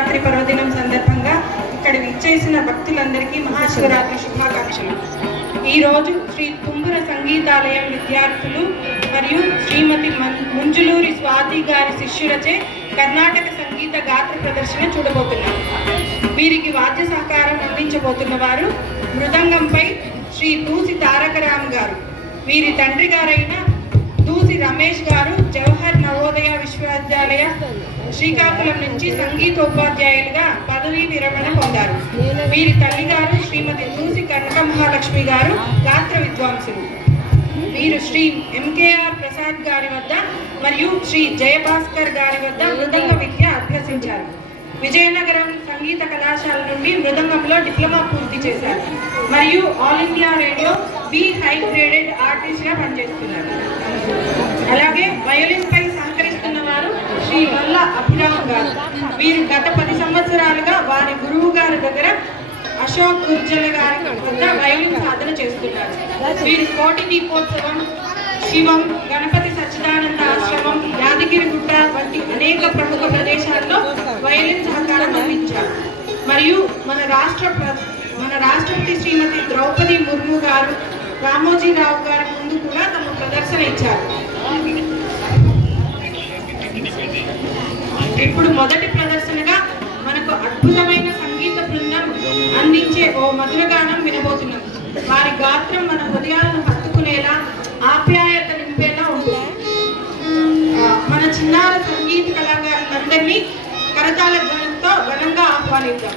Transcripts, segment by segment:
శివరాత్రి పర్వదినం సందర్భంగా ఇక్కడ విచ్చేసిన భక్తులందరికీ మహాశివరాత్రి శుభాకాంక్షలు. ఈరోజు శ్రీ తుంబుర సంగీతాలయం విద్యార్థులు మరియు శ్రీమతి ముంజులూరి స్వాతి గారి శిష్యులచే కర్ణాటక సంగీత గాత్ర ప్రదర్శన చూడబోతున్నారు. వీరికి వాద్య సహకారం అందించబోతున్న వారు మృదంగంపై శ్రీ దూసి తారకరామ్ గారు. వీరి తండ్రి గారైన దూసి రమేష్ గారు జవహర్ నవోదయ విశ్వవిద్యాలయ శ్రీకాకుళం నుంచి సంగీతోపాధ్యాయులుగా పదవీ విరమణ పొందారు. వీరి తల్లిగారు శ్రీమతి దూసి కనక మహాలక్ష్మి గారు గాత్ర విద్వాంసులు. వీరు శ్రీ ఎంకేఆర్ ప్రసాద్ గారి వద్ద మరియు శ్రీ జయభాస్కర్ గారి వద్ద మృదంగ విద్య అభ్యసించారు. విజయనగరం సంగీత కళాశాల నుండి మృదంగంలో డిప్లొమా పూర్తి చేశారు మరియు all India radio B high graded ఆర్టిస్ట్గా పనిచేస్తున్నారు. అలాగే వయోలిన్ పై సహకరిస్తున్న వారు శ్రీ వల్ల అభిరామ్ గారు. వీరు గత 10 సంవత్సరాలుగా వారి గురువు గారి దగ్గర అశోక్ గుర్జల గారి వద్ద వయోలిన్ సాధన చేస్తున్నారు. వీరు కోటి దీపోత్సవం, శివం, గణపతి సచ్చిదానంద ఆశ్రమం, యాదగిరిగుట్ట వంటి అనేక ప్రముఖ ప్రదేశాల్లో వయోలిన్ సహకారం అందించారు. మరియు మన రాష్ట్రపతి శ్రీమతి ద్రౌపది ముర్ము గారు రామోజీరావు గారి ముందు కూడా తమ ప్రదర్శన ఇచ్చారు. ఇప్పుడు మొదటి ప్రదర్శనగా మనకు అద్భుతమైన సంగీత బృందం అందించే ఓ మధుర గానం వినబోతున్నాం. వారి గాత్రం మన హృదయాలను హత్తుకునేలా, ఆప్యాయత నింపేలా ఉంటుంది. మన చిన్నార సంగీత కళాకారులందరినీ కరతాళ ధ్వనంతో ఘనంగా ఆహ్వానిద్దాం.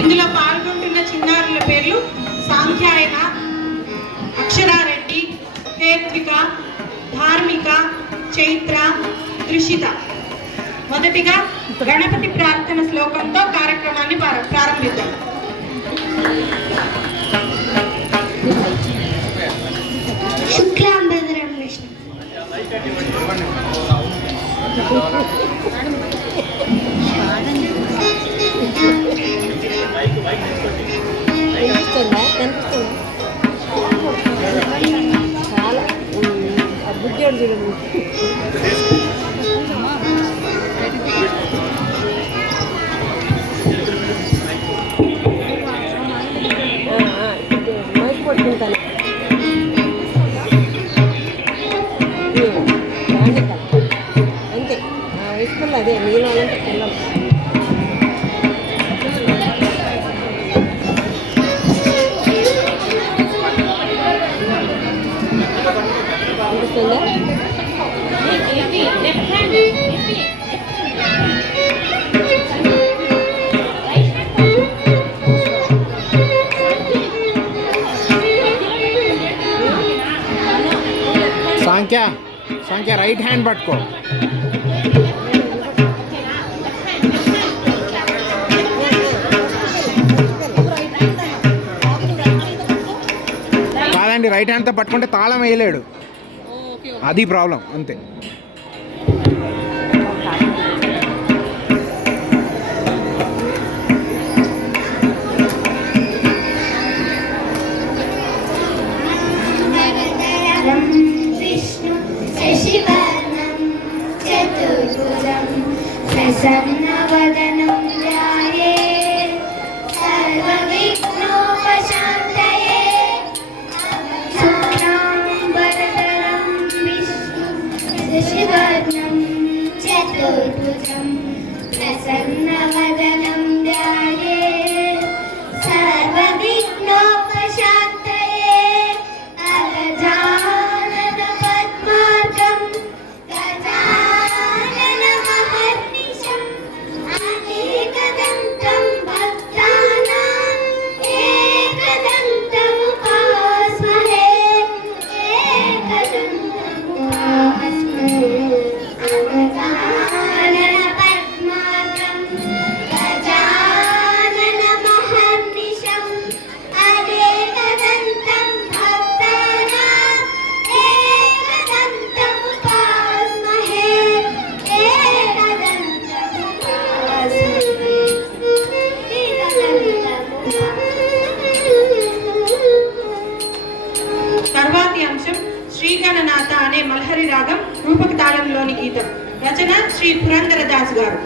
ఇందులో పాల్గొంటున్న చిన్నారుల పేర్లు సాంఖ్యాయన, అక్షరారెడ్డి, హేత్విక, ధార్మిక, చైత్ర, త్రిషిత. మొదటిగా గణపతి ప్రార్థన శ్లోకంతో కార్యక్రమాన్ని ప్రారంభిద్దాం. శుక్లాంబరధరం విష్ణు చాలా బుద్ధి చూడండి. మైక్ పట్టుకుంటాను. అంతే వయసుకుల్లో అదే మిగిలిన వాళ్ళంటే పిల్లలు. సంఖ్య రైట్ హ్యాండ్ పట్టుకో. కాదండి, రైట్ హ్యాండ్తో పట్టుకుంటే తాళం వేయలేడు, అది ప్రాబ్లం. అంతే. ప్రసన్నవదనం ధ్యాయే సర్వవిఘ్నోపశాంతయే శుక్లాంబరధరం విష్ణుం శశివర్ణం చతుర్భుజం ప్రసన్నవదనం ధ్యాయే సర్వవిఘ్నోపశాంతయే అగజానన పద్మార్కం గణపతి అనే మల్హరి రాగం రూపక తాళంలోని గీతం. రచన శ్రీ పురందరదాస్ గారు.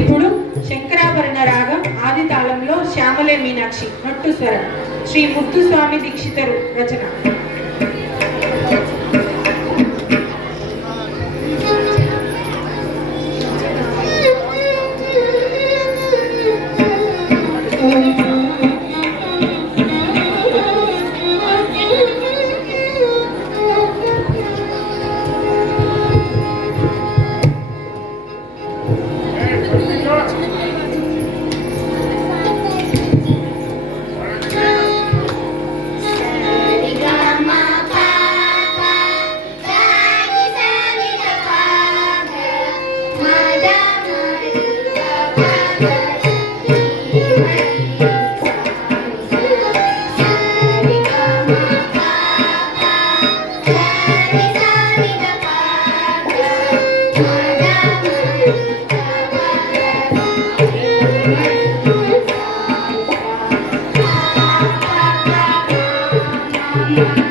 ఇప్పుడు శంకరాభరణ రాగం ఆది తాళంలో శ్యామలే మీనాక్షి నట్టు స్వరం. శ్రీ ముత్తుస్వామి దీక్షితరు రచన. Thank you.